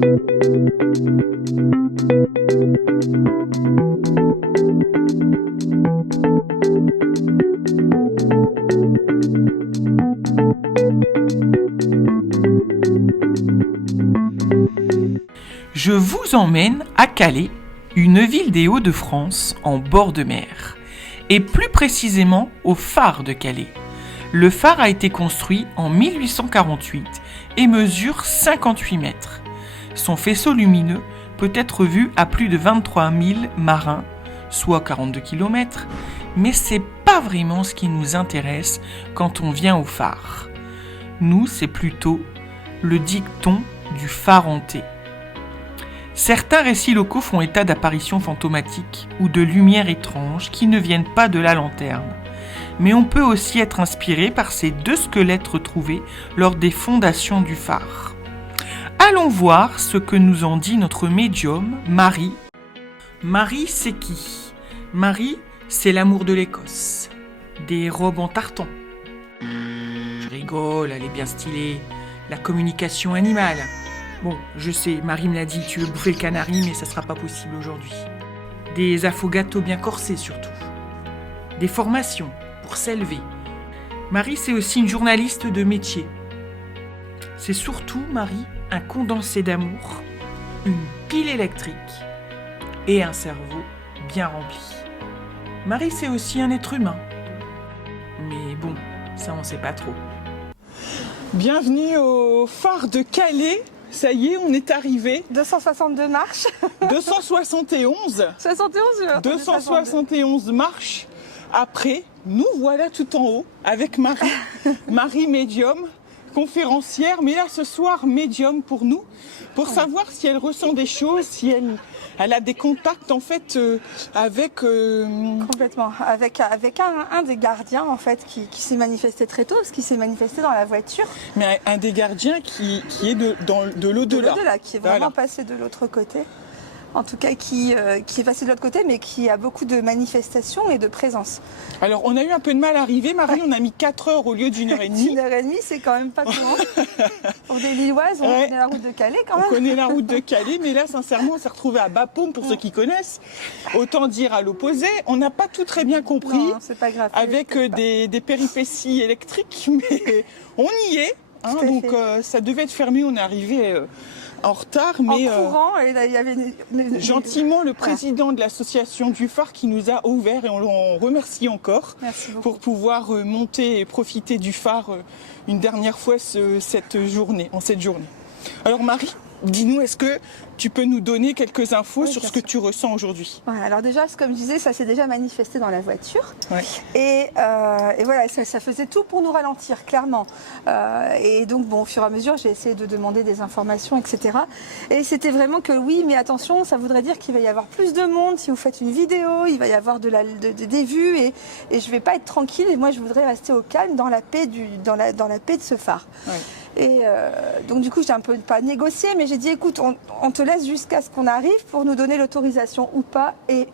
Je vous emmène à Calais, une ville des Hauts-de-France en bord de mer, et plus précisément au phare de Calais. Le phare a été construit en 1848 et mesure 58 mètres. Son faisceau lumineux peut être vu à plus de 23 000 marins, soit 42 km, mais c'est pas vraiment ce qui nous intéresse quand on vient au phare. Nous, c'est plutôt le dicton du phare hanté. Certains récits locaux font état d'apparitions fantomatiques ou de lumières étranges qui ne viennent pas de la lanterne. Mais on peut aussi être inspiré par ces deux squelettes retrouvés lors des fondations du phare. Allons voir ce que nous en dit notre médium, Marie. Marie, c'est qui ? Marie, c'est l'amour de l'Écosse. Des robes en tartan. Je rigole, elle est bien stylée. La communication animale. Bon, je sais, Marie me l'a dit, tu veux bouffer le canari, mais ça sera pas possible aujourd'hui. Des affogatos bien corsés surtout. Des formations pour s'élever. Marie, c'est aussi une journaliste de métier. C'est surtout, Marie, un condensé d'amour, une pile électrique et un cerveau bien rempli. Marie, c'est aussi un être humain. Mais bon, ça on sait pas trop. Bienvenue au phare de Calais. Ça y est, on est arrivé. 262 marches. 271. 71 271 marches. Après, nous voilà tout en haut avec Marie. Marie médium, conférencière, mais là ce soir médium pour nous, pour savoir si elle ressent des choses, si elle a des contacts en fait avec... Complètement. Avec un des gardiens en fait qui s'est manifesté très tôt, parce qu'il s'est manifesté dans la voiture. Mais un des gardiens qui est de l'au-delà. De l'au-delà, qui est vraiment passé de l'autre côté. En tout cas, qui est passé de l'autre côté, mais qui a beaucoup de manifestations et de présence. Alors, on a eu un peu de mal à arriver, Marie, on a mis 4 heures au lieu d'1 heure et demie. 1 heure et demie, c'est quand même pas courant. Pour des Lilloises, on connaît la route de Calais quand même. On connaît la route de Calais, mais là, sincèrement, on s'est retrouvé à Bapaume, pour ceux qui connaissent. Autant dire à l'opposé, on n'a pas tout très bien compris. Non, c'est pas grave. Avec des péripéties électriques, mais on y est. Hein, donc, ça devait être fermé, on est arrivé... en retard, mais en courant, et là, il y avait gentiment le président de l'association du phare qui nous a ouvert et on l'en remercie encore pour pouvoir monter et profiter du phare une dernière fois en cette journée. Alors Marie, dis-nous, est-ce que tu peux nous donner quelques infos sur ce que tu ressens aujourd'hui ? Ouais, alors déjà, comme je disais, ça s'est déjà manifesté dans la voiture. Ouais. Et voilà, ça faisait tout pour nous ralentir, clairement. Et donc, bon, au fur et à mesure, j'ai essayé de demander des informations, etc. Et c'était vraiment que oui, mais attention, ça voudrait dire qu'il va y avoir plus de monde si vous faites une vidéo, il va y avoir des vues et je ne vais pas être tranquille. Et moi, je voudrais rester au calme dans la paix, dans la paix de ce phare. Ouais. Et donc du coup j'ai un peu pas négocié, mais j'ai dit écoute, on te laisse jusqu'à ce qu'on arrive pour nous donner l'autorisation ou pas. Et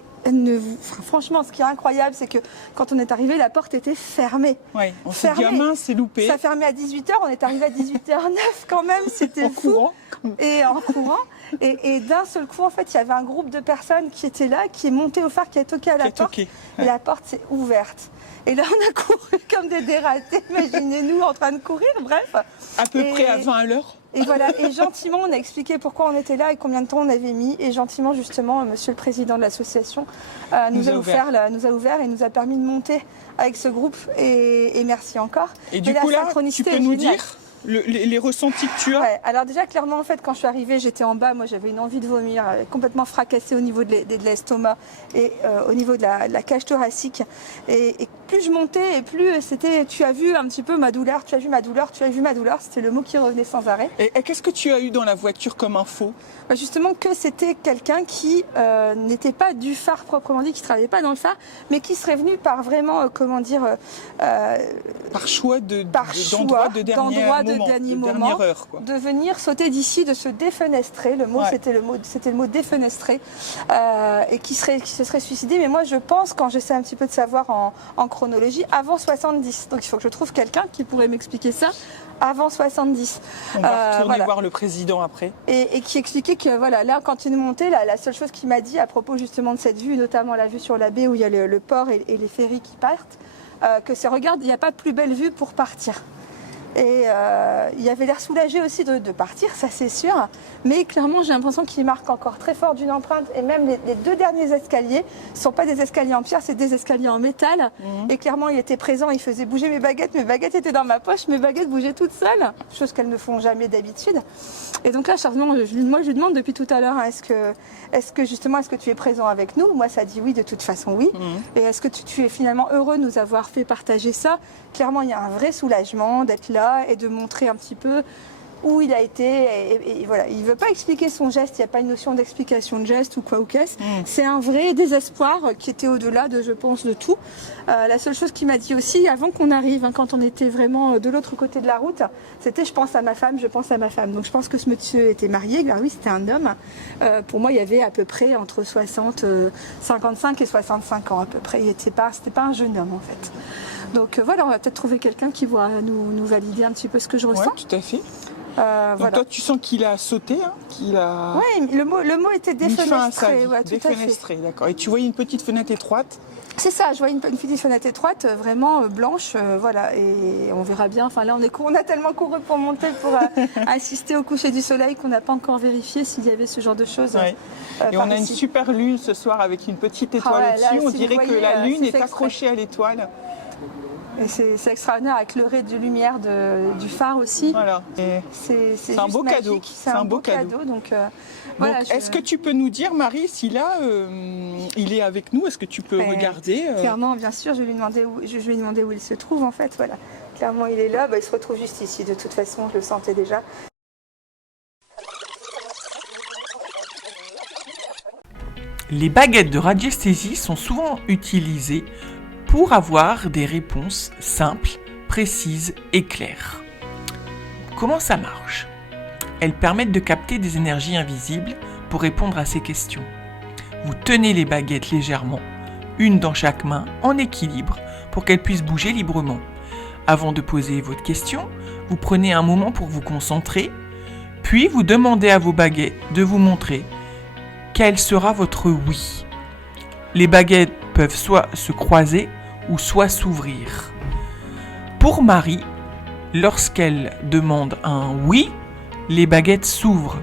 franchement, ce qui est incroyable, c'est que quand on est arrivé, la porte était fermée. Ouais, on s'est dit, ah mince, c'est loupé. Ça fermait à 18h, on est arrivé à 18h09 quand même, c'était fou. Courant. Et en courant. Et d'un seul coup, en fait, il y avait un groupe de personnes qui étaient là, qui est monté au phare, qui a toqué à la porte. Et la porte s'est ouverte. Et là, on a couru comme des dératés. Imaginez-nous en train de courir, bref. À peu près à 20 à l'heure. Et voilà, et gentiment, on a expliqué pourquoi on était là et combien de temps on avait mis. Et gentiment, justement, monsieur le président de l'association nous a ouvert et nous a permis de monter avec ce groupe. Et merci encore. Et du coup, là, tu peux nous dire les ressentis que tu as? Ouais, alors déjà, clairement, en fait, quand je suis arrivée, j'étais en bas. Moi, j'avais une envie de vomir, complètement fracassée au niveau de l'estomac et au niveau de la cage thoracique. Et plus je montais, et plus c'était, tu as vu un petit peu ma douleur, tu as vu ma douleur, tu as vu ma douleur. C'était le mot qui revenait sans arrêt. Et qu'est-ce que tu as eu dans la voiture comme info? Justement que c'était quelqu'un qui n'était pas du phare proprement dit, qui ne travaillait pas dans le phare, mais qui serait venu par vraiment, par choix d'endroit de dernier moment, heure, quoi. de venir sauter d'ici, de se défenestrer. Le mot, c'était le mot défenestrer, et qui se serait suicidé. Mais moi, je pense, quand j'essaie un petit peu de savoir en chronologie, avant 70. Donc il faut que je trouve quelqu'un qui pourrait m'expliquer ça avant 70. On va retourner voir le président après. Et qui expliquait que voilà, là, quand il est monté, la seule chose qu'il m'a dit à propos justement de cette vue, notamment la vue sur la baie où il y a le port et les ferries qui partent, que c'est, regarde, il n'y a pas de plus belle vue pour partir. Et il avait l'air soulagé aussi de partir, ça c'est sûr. Mais clairement, j'ai l'impression qu'il marque encore très fort d'une empreinte. Et même les 2 derniers escaliers ne sont pas des escaliers en pierre, c'est des escaliers en métal. Et clairement, il était présent, il faisait bouger mes baguettes. Mes baguettes étaient dans ma poche, mes baguettes bougeaient toutes seules, chose qu'elles ne font jamais d'habitude. Et donc là, moi, je lui demande depuis tout à l'heure, est-ce que tu es présent avec nous? Moi, ça dit oui, de toute façon, oui. Et est-ce que tu es finalement heureux de nous avoir fait partager ça? Clairement, il y a un vrai soulagement d'être là et de montrer un petit peu où il a été. Et voilà, il ne veut pas expliquer son geste, il n'y a pas une notion d'explication de geste ou quoi ou qu'est-ce. C'est un vrai désespoir qui était au-delà de, je pense, de tout. La seule chose qu'il m'a dit aussi, avant qu'on arrive, quand on était vraiment de l'autre côté de la route, c'était je pense à ma femme, je pense à ma femme. Donc je pense que ce monsieur était marié, car oui, c'était un homme. Pour moi, il y avait à peu près entre 55 et 65 ans à peu près. C'était pas un jeune homme en fait. Donc voilà, on va peut-être trouver quelqu'un qui va nous valider un petit peu ce que je ressens. Oui, tout à fait. Donc voilà. toi, tu sens qu'il a sauté, hein, qu'il a... Oui, le mot était défenestré. Ouais, défenestré, d'accord. Et tu voyais une petite fenêtre étroite? C'est ça, je vois une petite fenêtre étroite, vraiment blanche, voilà, et on verra bien. Enfin là, on a tellement couru pour monter, pour assister au coucher du soleil qu'on n'a pas encore vérifié s'il y avait ce genre de choses. Ouais. Et on a une super lune ce soir avec une petite étoile au-dessus. On dirait que la lune est accrochée à l'étoile. Et c'est extraordinaire avec le ray de lumière du phare aussi. Voilà. C'est un beau magique. cadeau. C'est un beau cadeau. Donc, voilà, est-ce que tu peux nous dire, Marie, si là, il est avec nous? Est-ce que tu peux regarder Clairement, bien sûr, je vais lui demander où il se trouve en fait. Voilà. Clairement, il est là. Il se retrouve juste ici. De toute façon, je le sentais déjà. Les baguettes de radiesthésie sont souvent utilisées pour avoir des réponses simples, précises et claires. Comment ça marche? Elles permettent de capter des énergies invisibles pour répondre à ces questions. Vous tenez les baguettes légèrement, une dans chaque main, en équilibre, pour qu'elles puissent bouger librement. Avant de poser votre question, vous prenez un moment pour vous concentrer, puis vous demandez à vos baguettes de vous montrer quel sera votre oui. Les baguettes peuvent soit se croiser ou soit s'ouvrir. Pour Marie, lorsqu'elle demande un oui, les baguettes s'ouvrent.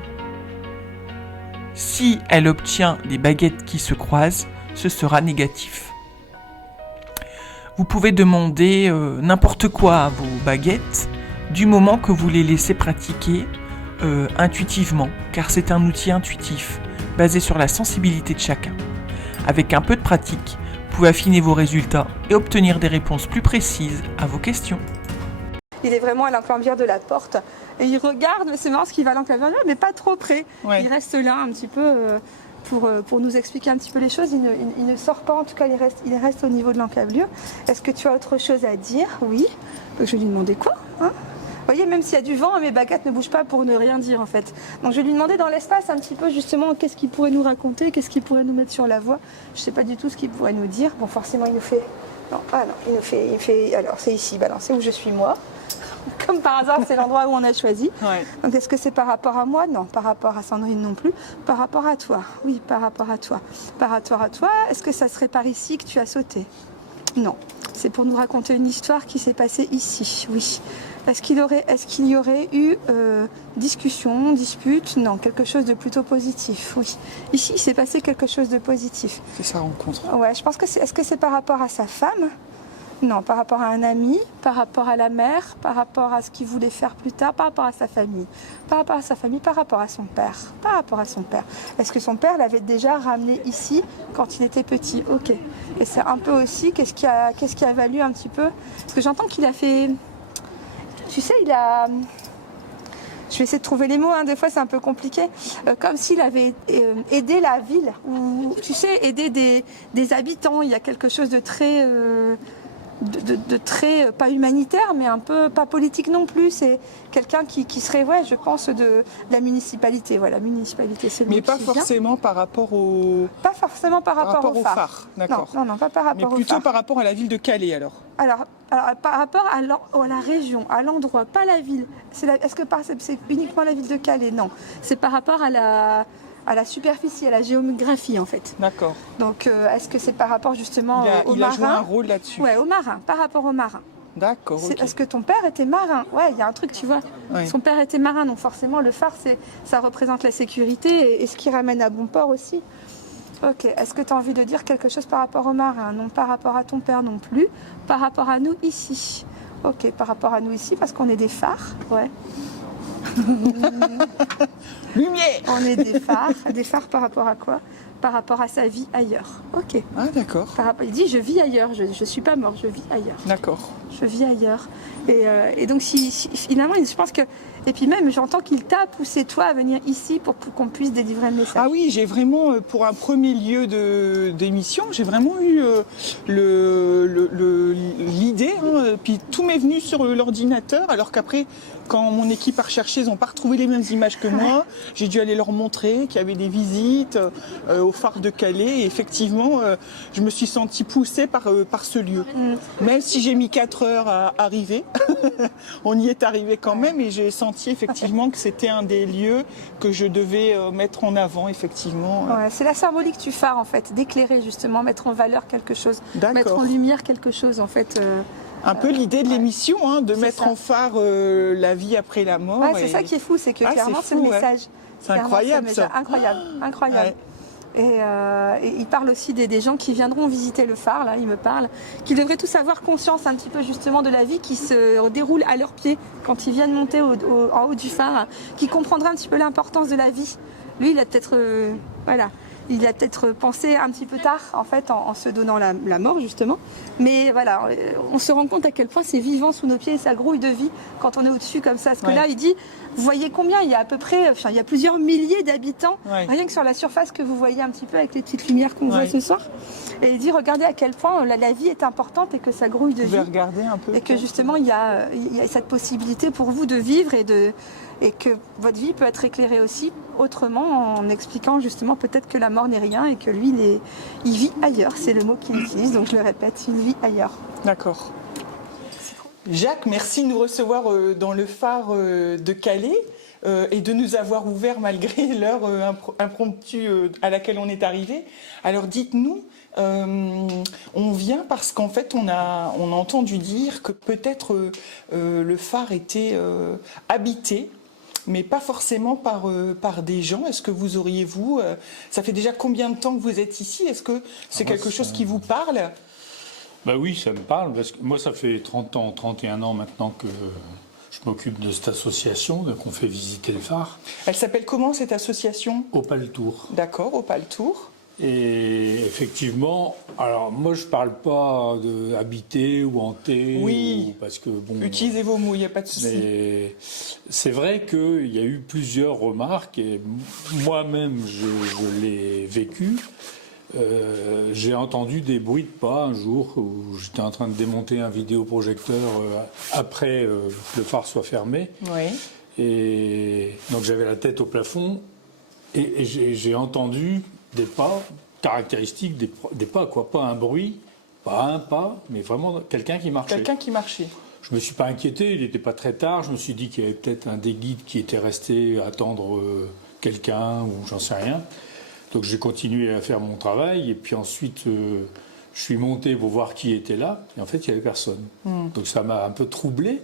Si elle obtient des baguettes qui se croisent, ce sera négatif. Vous pouvez demander n'importe quoi à vos baguettes du moment que vous les laissez pratiquer intuitivement, car c'est un outil intuitif basé sur la sensibilité de chacun. Avec un peu de pratique, vous pouvez affiner vos résultats et obtenir des réponses plus précises à vos questions. Il est vraiment à l'enclambière de la porte et il regarde, c'est marrant parce qu'il va à l'enclambière, mais pas trop près. Ouais. Il reste là un petit peu pour nous expliquer un petit peu les choses. Il ne sort pas, en tout cas il reste au niveau de l'encablure. Est-ce que tu as autre chose à dire? Oui. Donc, je vais lui demander quoi, hein? Vous voyez, même s'il y a du vent, mes baguettes ne bougent pas pour ne rien dire en fait. Donc je vais lui demander dans l'espace un petit peu justement qu'est-ce qu'il pourrait nous raconter, qu'est-ce qu'il pourrait nous mettre sur la voie. Je ne sais pas du tout ce qu'il pourrait nous dire. Bon, forcément il nous fait... Non, il nous fait... Alors c'est ici, balancé où je suis moi. Comme par hasard, c'est l'endroit où on a choisi. Ouais. Donc est-ce que c'est par rapport à moi? Non, par rapport à Sandrine non plus. Par rapport à toi? Oui, par rapport à toi. Par rapport à toi, est-ce que ça serait par ici que tu as sauté? Non, c'est pour nous raconter une histoire qui s'est passée ici, oui. Est-ce qu'il y aurait eu discussion, dispute? Non, quelque chose de plutôt positif, oui. Ici, il s'est passé quelque chose de positif. C'est sa rencontre. Ouais, je pense que est-ce que c'est par rapport à sa femme? Non, par rapport à un ami, par rapport à la mère, par rapport à ce qu'il voulait faire plus tard, par rapport à sa famille. Par rapport à sa famille, par rapport à son père. Par rapport à son père. Est-ce que son père l'avait déjà ramené ici quand il était petit? Ok. Et c'est un peu aussi, qu'est-ce qui a valu un petit peu? Parce que j'entends qu'il a fait... Tu sais, il a... Je vais essayer de trouver les mots, hein. Des fois c'est un peu compliqué. Comme s'il avait aidé la ville, ou tu sais, aidé des habitants. Il y a quelque chose de très... de très, pas humanitaire, mais un peu pas politique non plus. C'est quelqu'un qui serait, ouais, je pense, de la municipalité. Voilà, municipalité, c'est le mot Mais pas qui vient. forcément par rapport au... Pas forcément par rapport au phare. D'accord. Non, pas par rapport au phare. Mais plutôt par rapport à la ville de Calais, alors. Alors, par rapport à la région, à l'endroit, pas la ville. Est-ce que c'est uniquement la ville de Calais? Non. C'est par rapport à la superficie, à la géographie, en fait. D'accord. Donc, est-ce que c'est par rapport justement aux marins? Il a joué un rôle là-dessus. Oui, aux marins, par rapport aux marins. D'accord, ok. Est-ce que ton père était marin? Ouais, il y a un truc, tu vois. Ouais. Son père était marin, donc forcément, le phare, ça représente la sécurité et ce qui ramène à bon port aussi. Ok, est-ce que tu as envie de dire quelque chose par rapport aux marins? Non, par rapport à ton père non plus. Par rapport à nous ici. Ok, par rapport à nous ici, parce qu'on est des phares, ouais. Lumière! On est des phares par rapport à quoi? Par rapport à sa vie ailleurs. Ok. Ah, d'accord. Il dit je vis ailleurs, je ne suis pas mort, je vis ailleurs. D'accord. Je vis ailleurs. Et donc finalement, je pense que... Et puis même, j'entends qu'il t'a poussé toi à venir ici pour qu'on puisse délivrer un message. Ah oui, j'ai vraiment, pour un premier lieu d'émission, j'ai vraiment eu l'idée, hein, puis tout m'est venu sur l'ordinateur, alors qu'après, quand mon équipe a recherché, ils n'ont pas retrouvé les mêmes images que moi. J'ai dû aller leur montrer qu'il y avait des visites au phare de Calais. Et effectivement, je me suis sentie poussée par ce lieu. Même si j'ai mis 4 heures à arriver, on y est arrivé quand même et j'ai senti effectivement que c'était un des lieux que je devais mettre en avant, effectivement. Ouais, c'est la symbolique du phare, en fait, d'éclairer justement, mettre en valeur quelque chose, D'accord. mettre en lumière quelque chose, en fait. Un peu l'idée de l'émission, hein, de mettre en phare la vie après la mort. Ouais, c'est ça qui est fou, c'est que clairement c'est le message. C'est incroyable ça. Incroyable, incroyable. Ouais. Et il parle aussi des gens qui viendront visiter le phare, là, il me parle, qui devraient tous avoir conscience un petit peu justement de la vie qui se déroule à leurs pieds quand ils viennent monter en haut du phare, qui comprendraient un petit peu l'importance de la vie. Lui, il a peut-être... Il a peut-être pensé un petit peu tard, en fait, en se donnant la mort, justement. Mais voilà, on se rend compte à quel point c'est vivant sous nos pieds et ça grouille de vie quand on est au-dessus comme ça. Parce que là, il dit, vous voyez combien? Il y a à peu près, il y a plusieurs milliers d'habitants, rien que sur la surface que vous voyez un petit peu avec les petites lumières qu'on voit ce soir. Et il dit, regardez à quel point la vie est importante et que ça grouille de vie. Vous pouvez regarder un peu. Et que justement, il y a cette possibilité pour vous de vivre et que votre vie peut être éclairée aussi autrement en expliquant justement peut-être que la mort n'est rien et que lui, il vit ailleurs. C'est le mot qu'il utilise, donc je le répète, il vit ailleurs. D'accord. Jacques, merci de nous recevoir dans le phare de Calais et de nous avoir ouvert malgré l'heure impromptue à laquelle on est arrivé. Alors dites-nous, on vient parce qu'en fait on a entendu dire que peut-être le phare était habité, mais pas forcément par des gens. Est-ce que vous auriez, ça fait déjà combien de temps que vous êtes ici? Est-ce que c'est quelque chose qui vous parle? Bah oui, ça me parle, parce que moi ça fait 31 ans maintenant que je m'occupe de cette association, donc on fait visiter le phare. Elle s'appelle comment cette association? Opale Tour. D'accord, Opale Tour. Et effectivement, alors moi je parle pas de habiter ou hanter, oui, parce que bon. Utilisez vos mots, il n'y a pas de souci. Mais c'est vrai qu'il y a eu plusieurs remarques et moi-même je l'ai vécu. J'ai entendu des bruits de pas un jour où j'étais en train de démonter un vidéoprojecteur après que le phare soit fermé. Oui. Et donc j'avais la tête au plafond et j'ai entendu des pas caractéristiques des pas, quoi. Pas un bruit, pas un pas, mais vraiment quelqu'un qui marchait. Quelqu'un qui marchait. Je me suis pas inquiété, il n'était pas très tard. Je me suis dit qu'il y avait peut-être un des guides qui était resté à attendre quelqu'un ou j'en sais rien. Donc j'ai continué à faire mon travail et puis ensuite je suis monté pour voir qui était là et en fait il n'y avait personne. Donc ça m'a un peu troublé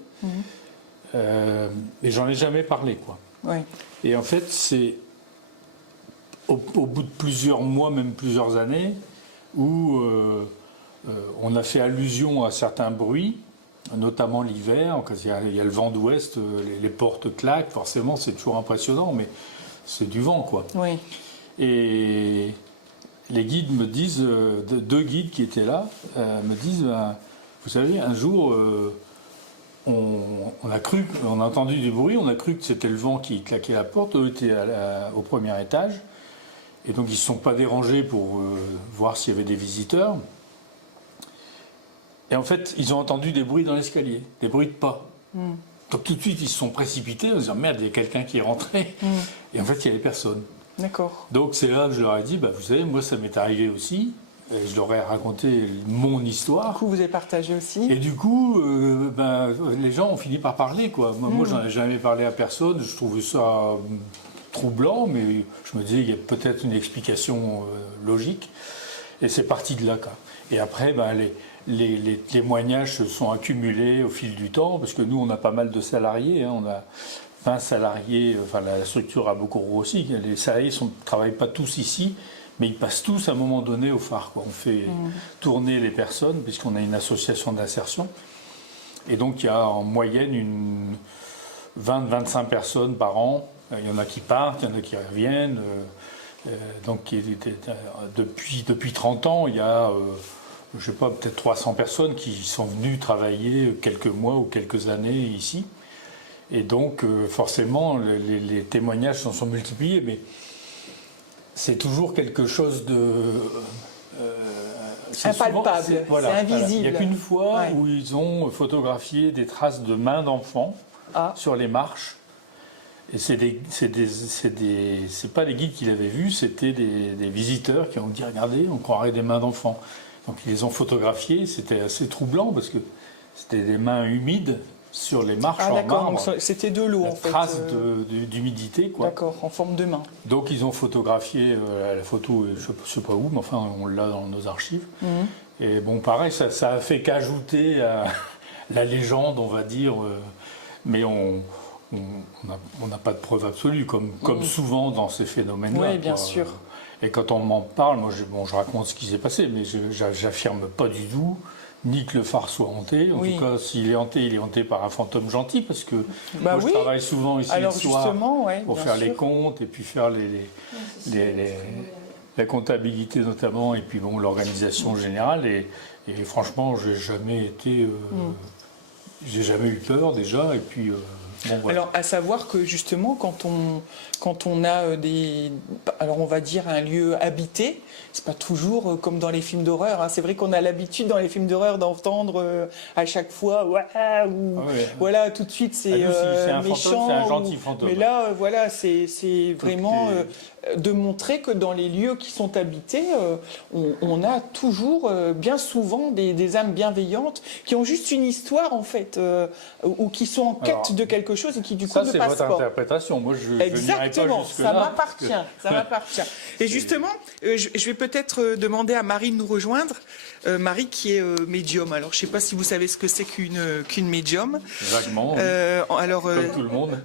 et j'en ai jamais parlé, quoi. Ouais. Et en fait c'est au bout de plusieurs mois, même plusieurs années, où on a fait allusion à certains bruits, notamment l'hiver, quand il y a le vent d'ouest, les portes claquent, forcément c'est toujours impressionnant, mais c'est du vent, quoi. Oui. Et les guides me disent, deux guides qui étaient là, me disent, vous savez, un jour, on a entendu du bruit, on a cru que c'était le vent qui claquait la porte, eux étaient au premier étage, et donc ils ne se sont pas dérangés pour voir s'il y avait des visiteurs. Et en fait, ils ont entendu des bruits dans l'escalier, des bruits de pas. Donc tout de suite, ils se sont précipités en disant merde, il y a quelqu'un qui est rentré. Et en fait, il n'y avait personne. D'accord. Donc c'est là que je leur ai dit, vous savez, moi ça m'est arrivé aussi. Et je leur ai raconté mon histoire. Du coup, vous avez partagé aussi. Et du coup, les gens ont fini par parler, quoi. Moi, j'en ai jamais parlé à personne. Je trouvais ça troublant, mais je me disais, il y a peut-être une explication logique. Et c'est parti de là, quoi. Et après, les témoignages se sont accumulés au fil du temps, parce que nous, on a pas mal de salariés. On a 20 salariés, enfin, la structure a beaucoup grossi. Les salariés ne travaillent pas tous ici, mais ils passent tous à un moment donné au phare, quoi. On fait tourner les personnes, puisqu'on a une association d'insertion. Et donc, il y a en moyenne 20-25 personnes par an. Il y en a qui partent, il y en a qui reviennent. Donc, depuis 30 ans, il y a, je ne sais pas, peut-être 300 personnes qui sont venues travailler quelques mois ou quelques années ici. Et donc, forcément, les témoignages s'en sont multipliés, mais c'est toujours quelque chose de... impalpable, c'est invisible. Il n'y a qu'une fois où ils ont photographié des traces de mains d'enfants sur les marches. Et c'est pas les guides qui l'avaient vu, c'était des visiteurs qui ont dit regardez, on croirait des mains d'enfants. Donc ils les ont photographiées, c'était assez troublant parce que c'était des mains humides sur les marches en marbre. Donc c'était de l'eau en fait. Traces d'humidité, quoi. D'accord, en forme de main. Donc ils ont photographié la photo, je ne sais pas où, mais enfin on l'a dans nos archives. Et bon, pareil, ça a fait qu'ajouter à la légende, on va dire, mais on n'a pas de preuve absolue, comme souvent dans ces phénomènes-là. Oui, bien sûr. Et quand on m'en parle, moi je raconte ce qui s'est passé, mais j'affirme pas du tout ni que le phare soit hanté. En tout cas, s'il est hanté, il est hanté par un fantôme gentil, parce que moi je travaille souvent ici le soir pour faire les comptes et puis faire la comptabilité notamment, et puis bon, l'organisation générale. Et franchement, j'ai jamais eu peur déjà, et puis... Alors, à savoir que justement, quand on a alors on va dire un lieu habité, c'est pas toujours comme dans les films d'horreur. C'est vrai qu'on a l'habitude dans les films d'horreur d'entendre à chaque fois, voilà, tout de suite c'est un méchant. Fantôme, c'est un gentil fantôme. Mais là, voilà, c'est vraiment de montrer que dans les lieux qui sont habités, on a toujours, bien souvent, des âmes bienveillantes qui ont juste une histoire en fait, ou qui sont en quête de quelque chose et qui du coup ne passent pas. Ça, c'est votre interprétation. Moi, je exactement, ça m'appartient. Et justement, je vais peut-être demander à Marie de nous rejoindre. Marie qui est médium. Alors, je ne sais pas si vous savez ce que c'est qu'une médium. Vaguement. Comme tout le monde.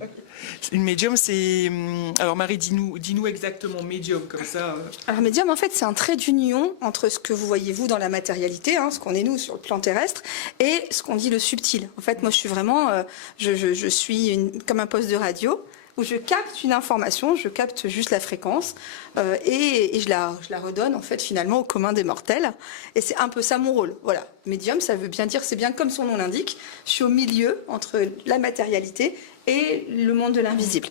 Une médium, c'est... Alors Marie, dis-nous exactement médium, comme ça. Alors médium, en fait, c'est un trait d'union entre ce que vous voyez, vous, dans la matérialité, ce qu'on est, nous, sur le plan terrestre, et ce qu'on dit le subtil. En fait, moi, je suis vraiment... je suis comme un poste de radio, où je capte une information, je capte juste la fréquence, et je la redonne, en fait, finalement, au commun des mortels. Et c'est un peu ça mon rôle. Voilà. Médium, ça veut bien dire, c'est bien comme son nom l'indique, je suis au milieu entre la matérialité et le monde de l'invisible.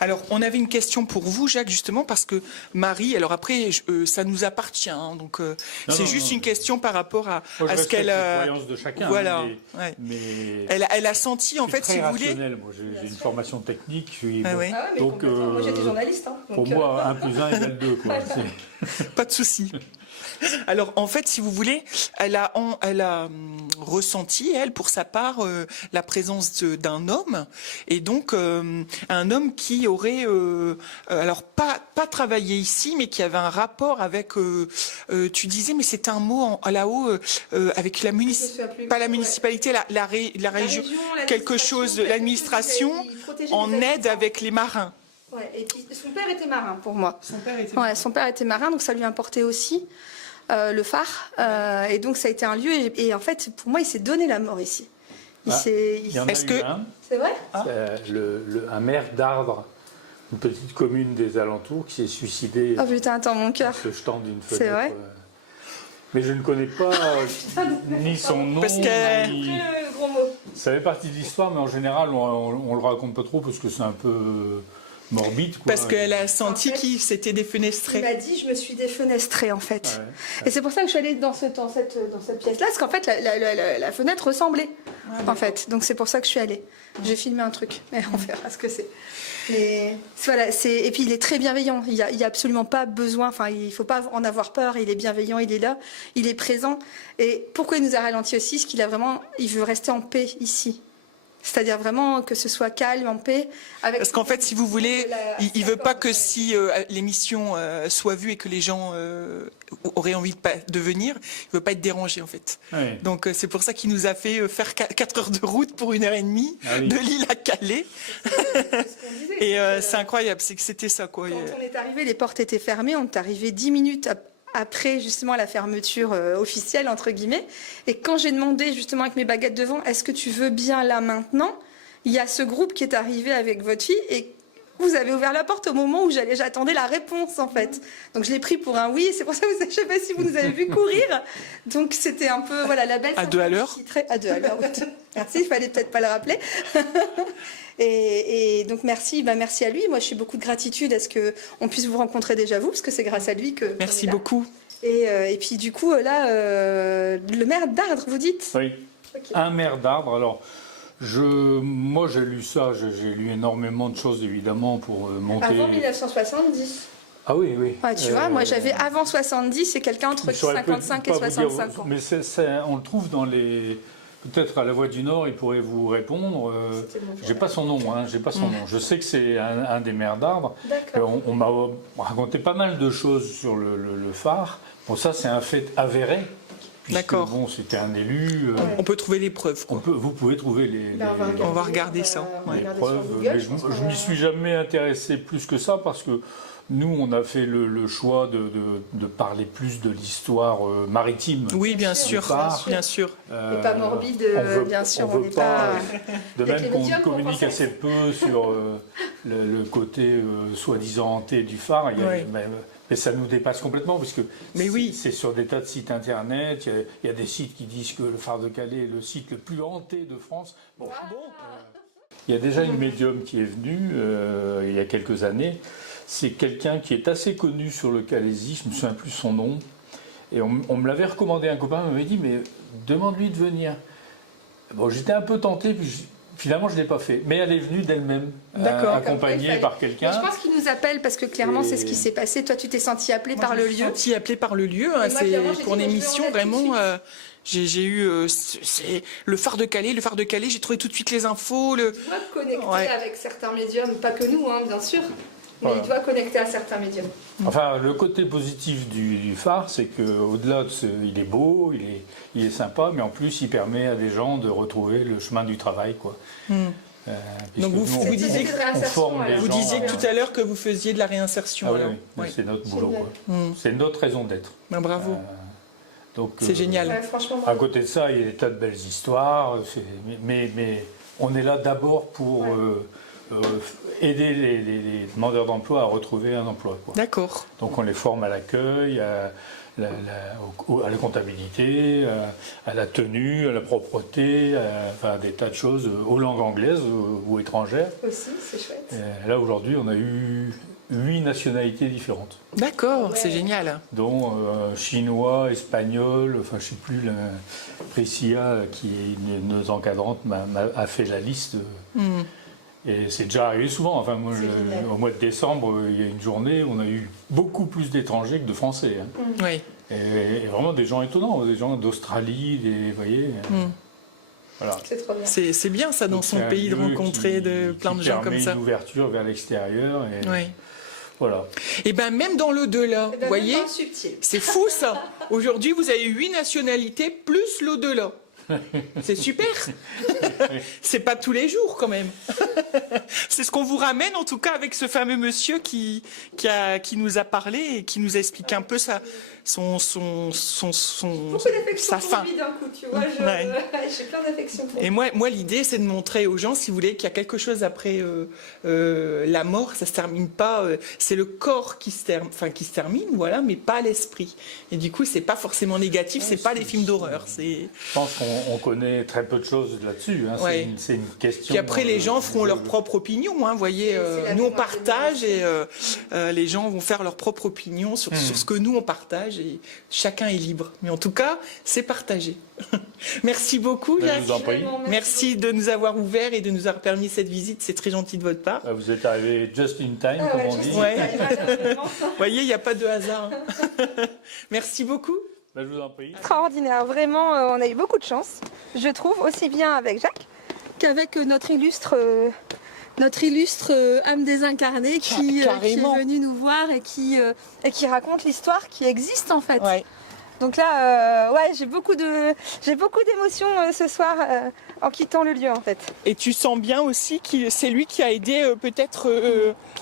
Alors, on avait une question pour vous, Jacques, justement, parce que Marie, alors après, ça nous appartient, donc c'est juste une question par rapport à ce qu'elle a... les croyances de chacun. Voilà. Mais elle a senti, en fait, si vous voulez... Moi, j'ai une formation technique, je suis... mais donc, moi, j'étais journaliste. Pour moi, 1 plus 1 égale 2, quoi. Pas de souci. Alors, en fait, si vous voulez, elle a ressenti, elle, pour sa part, la présence d'un homme, et donc un homme qui aurait, alors pas travaillé ici, mais qui avait un rapport avec, tu disais, mais c'est un mot là-haut, avec la municipalité, pas la municipalité, la région, quelque chose, l'administration, en aide avec les marins. Ouais, et puis son père était marin pour moi. Son père était marin, donc ça lui importait aussi. Le phare, et donc ça a été un lieu, et en fait pour moi il s'est donné la mort ici. Est-ce que c'est vrai un maire d'Ardres, une petite commune des alentours, qui s'est suicidé. Oh putain, attends, mon cœur. Se jetant d'une fenêtre. C'est vrai. Mais je ne connais pas ni son nom, parce ni... gros mot. Ça fait partie de l'histoire, mais en général on le raconte pas trop parce que c'est un peu morbide, quoi. Parce qu'elle a senti En fait, qu'il s'était défenestré. Il m'a dit, je me suis défenestrée en fait. Ouais. Et c'est pour ça que je suis allée dans cette pièce-là, parce qu'en fait, la fenêtre ressemblait, en fait. Donc c'est pour ça que je suis allée. J'ai filmé un truc, mais on verra ce que c'est. Mais voilà, et puis il est très bienveillant. Il y a absolument pas besoin, enfin, il faut pas en avoir peur. Il est bienveillant, il est là, il est présent. Et pourquoi il nous a ralenti aussi, c'est il veut rester en paix ici. C'est-à-dire vraiment que ce soit calme, en paix. Parce qu'en fait, si vous voulez, il veut pas que si l'émission soit vue et que les gens auraient envie de venir, il veut pas être dérangé en fait. Ouais. Donc c'est pour ça qu'il nous a fait faire 4 heures de route pour 1h30 de Lille à Calais. Et c'est incroyable, c'est que c'était ça quoi. Quand on est arrivé, les portes étaient fermées, on est arrivé 10 minutes après justement la fermeture officielle entre guillemets, et quand j'ai demandé justement avec mes baguettes devant, est-ce que tu veux bien là maintenant, il y a ce groupe qui est arrivé avec votre fille et vous avez ouvert la porte au moment où j'attendais la réponse en fait. Donc je l'ai pris pour un oui, c'est pour ça que je ne sais pas si vous nous avez vu courir. Donc c'était un peu voilà la belle. À 2 à l'heure. À 2 à l'heure. Merci, il fallait peut-être pas le rappeler. Et donc merci à lui. Moi je suis beaucoup de gratitude à ce qu'on puisse vous rencontrer déjà vous, parce que c'est grâce à lui que. Merci beaucoup. Et puis du coup là, le maire d'Ardres, vous dites. Oui. Okay. Un maire d'Ardres. Alors. Moi, j'ai lu ça, j'ai lu énormément de choses, évidemment, pour monter... Avant 1970. Ah oui, oui. Ouais, tu vois, moi, j'avais avant 70, c'est quelqu'un entre 55 et 65 ans. Mais on le trouve dans les... Peut-être à la Voix du Nord, il pourrait vous répondre. J'ai pas son nom, hein, j'ai pas son nom. Je sais que c'est un des maires d'Ardres. On m'a raconté pas mal de choses sur le phare. Bon, ça, c'est un fait avéré. D'accord. Bon, c'était un élu. On peut trouver les preuves. Quoi. Vous pouvez trouver on va regarder ça. Les preuves. Mais je m'y suis jamais intéressé plus que ça parce que nous, on a fait le choix de parler plus de l'histoire maritime. Oui, bien sûr, bien sûr. Et pas morbide, bien sûr. On veut pas. De même qu'on communique assez peu sur le côté soi-disant hanté du phare. Mais ça nous dépasse complètement, parce que c'est sur des tas de sites internet. Il y a des sites qui disent que le phare de Calais est le site le plus hanté de France. Il y a déjà une médium qui est venue il y a quelques années. C'est quelqu'un qui est assez connu sur le Calaisis, je ne me souviens plus son nom. Et on me l'avait recommandé, un copain m'avait dit, mais demande-lui de venir. Bon, j'étais un peu tenté, puis finalement, je ne l'ai pas fait. Mais elle est venue d'elle-même, accompagnée par quelqu'un. Je pense qu'il nous appelle parce que clairement, c'est ce qui s'est passé. Toi, tu t'es senti appelé par le lieu. Je me suis senti appelé par le lieu. C'est pour une émission, vraiment. J'ai eu le phare de Calais. Le phare de Calais, j'ai trouvé tout de suite les infos. Il doit connecter avec certains médiums, pas que nous, hein, bien sûr. Mais il doit connecter à certains médiums. Enfin, le côté positif du phare, c'est qu'au-delà il est beau, il est sympa, mais en plus, il permet à des gens de retrouver le chemin du travail, quoi. Donc vous disiez que tout à l'heure que vous faisiez de la réinsertion. Oui. C'est notre boulot, quoi. C'est notre raison d'être. Bravo. C'est génial. À côté de ça, il y a des tas de belles histoires, mais on est là d'abord pour aider les demandeurs d'emploi à retrouver un emploi. D'accord. Donc on les forme à l'accueil, à la comptabilité, à la tenue, à la propreté, enfin des tas de choses, aux langues anglaises ou étrangères. Aussi, c'est chouette. Là aujourd'hui, on a eu 8 nationalités différentes. D'accord, c'est génial. Dont chinois, espagnol, enfin je ne sais plus, Priscilla, qui est nos encadrantes, a fait la liste. Et c'est déjà arrivé souvent. Enfin, moi, au mois de décembre, il y a une journée, on a eu beaucoup plus d'étrangers que de Français. Oui. Et vraiment des gens étonnants, des gens d'Australie, vous voyez. Voilà. C'est trop bien. C'est bien ça dans son pays de rencontrer plein de gens comme ça. Une ouverture vers l'extérieur. Oui. Voilà. Et bien même dans l'au-delà, vous voyez, c'est fou ça. Aujourd'hui, vous avez 8 nationalités plus l'au-delà. C'est super. C'est pas tous les jours quand même. C'est ce qu'on vous ramène en tout cas avec ce fameux monsieur qui nous a parlé et qui nous a expliqué un peu sa fin. D'un coup, tu vois, j'ai plein d'affection pour Et moi l'idée c'est de montrer aux gens, si vous voulez, qu'il y a quelque chose après la mort. Ça se termine pas. C'est le corps qui se termine, voilà, mais pas l'esprit. Et du coup, c'est pas forcément négatif. C'est pas des films d'horreur. Je pense qu'on on connaît très peu de choses là-dessus. Hein. Ouais. C'est une question. Puis après, les gens feront leur propre opinion. Hein, vous voyez, nous on partage et les gens vont faire leur propre opinion sur ce que nous on partage et chacun est libre. Mais en tout cas, c'est partagé. Merci beaucoup, Jacques. Je vous en prie. Merci de nous avoir ouverts et de nous avoir permis cette visite. C'est très gentil de votre part. Vous êtes arrivé just in time, comme on dit. Ouais. Vous voyez, il n'y a pas de hasard. Merci beaucoup. Je vous en prie. Extraordinaire, vraiment, on a eu beaucoup de chance, je trouve, aussi bien avec Jacques qu'avec notre illustre âme désincarnée qui est venue nous voir et qui raconte l'histoire qui existe en fait. Ouais. Donc là, j'ai beaucoup d'émotions ce soir en quittant le lieu en fait. Et tu sens bien aussi que c'est lui qui a aidé peut-être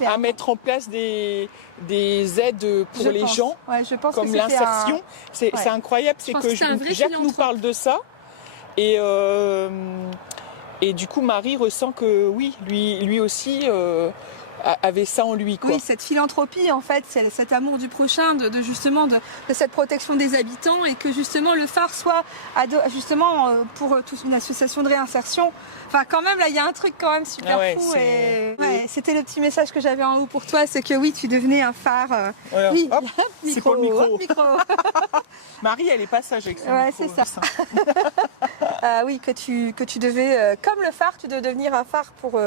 à mettre en place des aides pour les gens, je pense comme que l'insertion. C'est incroyable, c'est que Jacques nous parle de ça. Et du coup, Marie ressent que oui, lui aussi avait ça en lui. Quoi. Oui, cette philanthropie, en fait, c'est cet amour du prochain, justement de cette protection des habitants et que justement le phare soit justement pour toute une association de réinsertion. Enfin, quand même, là, il y a un truc quand même super fou. Et c'était le petit message que j'avais en haut pour toi, c'est que oui, tu devenais un phare. Oui, hop, c'est pour le micro. Marie, elle est passage avec ça. Ouais, c'est ça. Oui, que tu devais, comme le phare, tu devais devenir un phare pour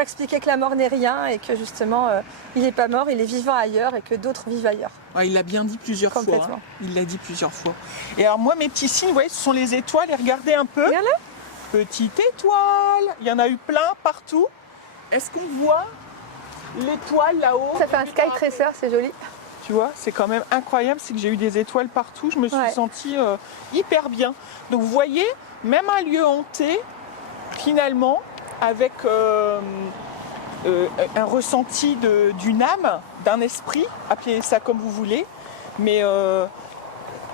expliquer que la mort n'est rien et que justement, il n'est pas mort, il est vivant ailleurs et que d'autres vivent ailleurs. Ouais, il l'a bien dit plusieurs fois. Hein. Il l'a dit plusieurs fois. Et alors moi, mes petits signes, ce sont les étoiles. Et regardez un peu. Regarde-le. Petite étoile. Il y en a eu plein partout. Est-ce qu'on voit l'étoile là-haut? Ça fait un sky tracer, c'est joli. Tu vois, c'est quand même incroyable, c'est que j'ai eu des étoiles partout. Je me suis sentie hyper bien. Donc vous voyez, même un lieu hanté, finalement, avec un ressenti d'une âme, d'un esprit, appelez ça comme vous voulez, mais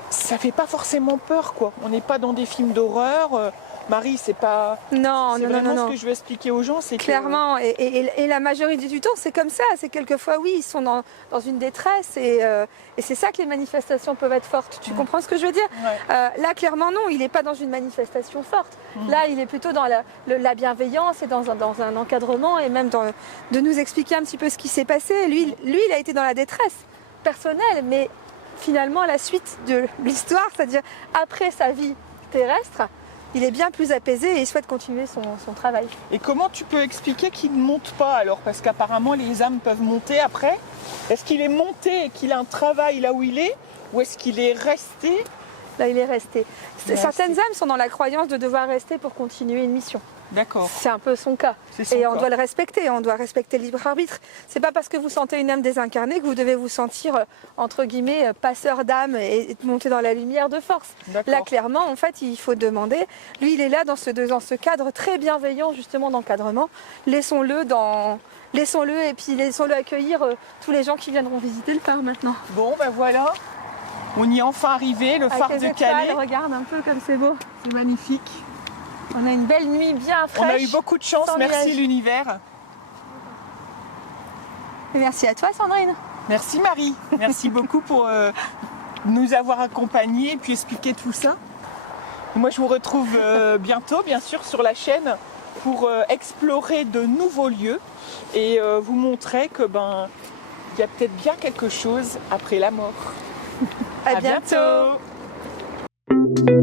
ça fait pas forcément peur, quoi. On n'est pas dans des films d'horreur. Marie, c'est pas. Non, c'est vraiment ce que je veux expliquer aux gens, c'est clairement. Et la majorité du temps, c'est comme ça. C'est quelquefois, oui, ils sont dans une détresse et c'est ça que les manifestations peuvent être fortes. Tu comprends ce que je veux dire? Là, clairement, non, il n'est pas dans une manifestation forte. Là, il est plutôt dans la bienveillance et dans un encadrement et même de nous expliquer un petit peu ce qui s'est passé. Lui, il a été dans la détresse personnelle, mais finalement, la suite de l'histoire, c'est-à-dire après sa vie terrestre, il est bien plus apaisé et il souhaite continuer son travail. Et comment tu peux expliquer qu'il ne monte pas alors? Parce qu'apparemment les âmes peuvent monter après. Est-ce qu'il est monté et qu'il a un travail là où il est? Ou est-ce qu'il est resté? Là, il est resté. Certaines âmes sont dans la croyance de devoir rester pour continuer une mission. D'accord. C'est un peu son cas. Et on doit le respecter, on doit respecter le libre arbitre. C'est pas parce que vous sentez une âme désincarnée que vous devez vous sentir, entre guillemets, passeur d'âme et monter dans la lumière de force. Là, clairement, en fait, il faut demander. Lui, il est là dans ce cadre très bienveillant, justement, d'encadrement. Laissons-le et puis laissons-le accueillir tous les gens qui viendront visiter le phare maintenant. Bon, ben voilà. On y est enfin arrivé, le phare de Calais. Regarde un peu comme c'est beau. C'est magnifique. On a une belle nuit bien fraîche. On a eu beaucoup de chance, merci l'univers. Et merci à toi Sandrine. Merci Marie, merci beaucoup pour nous avoir accompagnés et puis expliquer tout ça. Moi je vous retrouve bientôt bien sûr sur la chaîne pour explorer de nouveaux lieux et vous montrer que il y a peut-être bien quelque chose après la mort. À bientôt. bientôt.